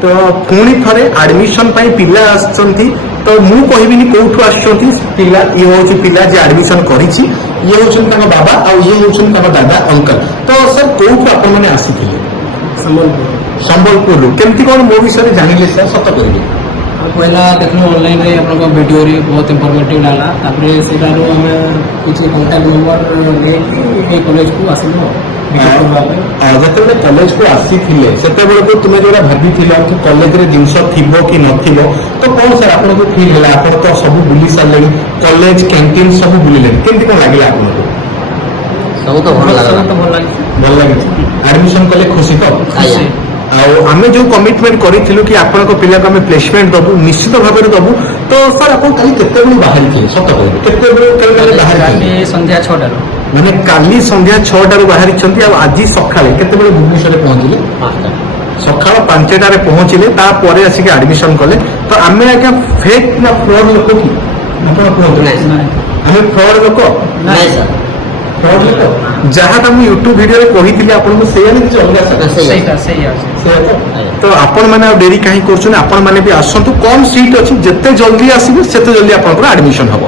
तो पुणी थे आडमिशन पिला आसछंती तो मु कहबिनी कोठु आछंती पिला ये होची पिला जे एडमिशन करिछि ये होछन ताका बाबा आ ये होछन ताका दादा अंकल तो सर कोठु आपण माने आसीथिले संबलपुर केमती कोन मो विषय जानिले सर सत कहबे पहला देखलो ऑनलाइन रे अपन वीडियो रे बहुत इंफॉर्मेटिव डाला तापरे सेटारो हमें कुछ कांटेक्ट नंबर ले कॉलेज को आसिलो ଯେତେବେଳେ କଲେଜକୁ ଆସିଥିଲେ ସେତେବେଳକୁ ତୁମେ ଯୋଉଟା ଭାବିଥିଲ କଲେଜରେ ଜିନିଷ ଥିବ କି ନଥିବ ତ କଣ ସାର୍ ଆପଣଙ୍କୁ ଫିଲ୍ ହେଲା ଆପଣ ତ ସବୁ ବୁଲି ସାରିଲେଣି କଲେଜ କ୍ୟାଣ୍ଟିନ୍ ସବୁ ବୁଲିଲେଣି କେମିତି କଣ ଲାଗିଲା ଆପଣଙ୍କୁ ସବୁ ତ ଭଲ ଲାଗିଲା ଭଲ ଲାଗିଛି ଆଡମିସନ କଲେ ଖୁସି ତ ଆଉ ଆମେ ଯୋଉ କମିଟମେଣ୍ଟ କରିଥିଲୁ କି ଆପଣଙ୍କ ପିଲାକୁ ଆମେ ପ୍ଲେସମେଣ୍ଟ ଦବୁ ନିଶ୍ଚିତ ଭାବରେ ଦବୁ ତ ସାର୍ ଆପଣ କାଲି କେତେବେଳେ ବାହାରିଥିଲେ ସତ କହିବେ କେତେବେଳେ ବାହାରିଥିଲେ ସନ୍ଧ୍ୟା 6ଟାରୁ ମାନେ କାଲି ସନ୍ଧ୍ୟା 6ଟାରୁ ବାହାରିଛନ୍ତି ଆଉ ଆଜି ସକାଳେ କେତେବେଳେ ଭୁବନେଶ୍ୱରରେ ପହଞ୍ଚିଲେ ସକାଳ 5ଟାରେ ପହଞ୍ଚିଲେ ତାପରେ ଆସିକି ଆଡମିସନ କଲେ ତ ଆମେ ଆଜ୍ଞା ଫେକ୍ ନା ଫ୍ରଡ୍ ଲୋକ କି ଆପଣ କୁହନ୍ତୁ ଆମେ ଫ୍ରଡ୍ ଲୋକ ଫ୍ରଡ୍ ଲୋକ ଯାହାଟା ମୁଁ ୟୁଟ୍ୟୁବ ଭିଡିଓରେ କହିଥିଲି ଆପଣଙ୍କୁ ସେଇଆ ନା କିଛି ଅଲଗା ତ ଆପଣ ମାନେ ଆଉ ଡେରି କାହିଁ କରୁଛନ୍ତି ଆପଣ ମାନେ ବି ଆସନ୍ତୁ କମ୍ ସିଟ୍ ଅଛି ଯେତେ ଜଲ୍ଦି ଆସିବେ ସେତେ ଜଲ୍ଦି ଆପଣଙ୍କର ଆଡମିସନ ହବ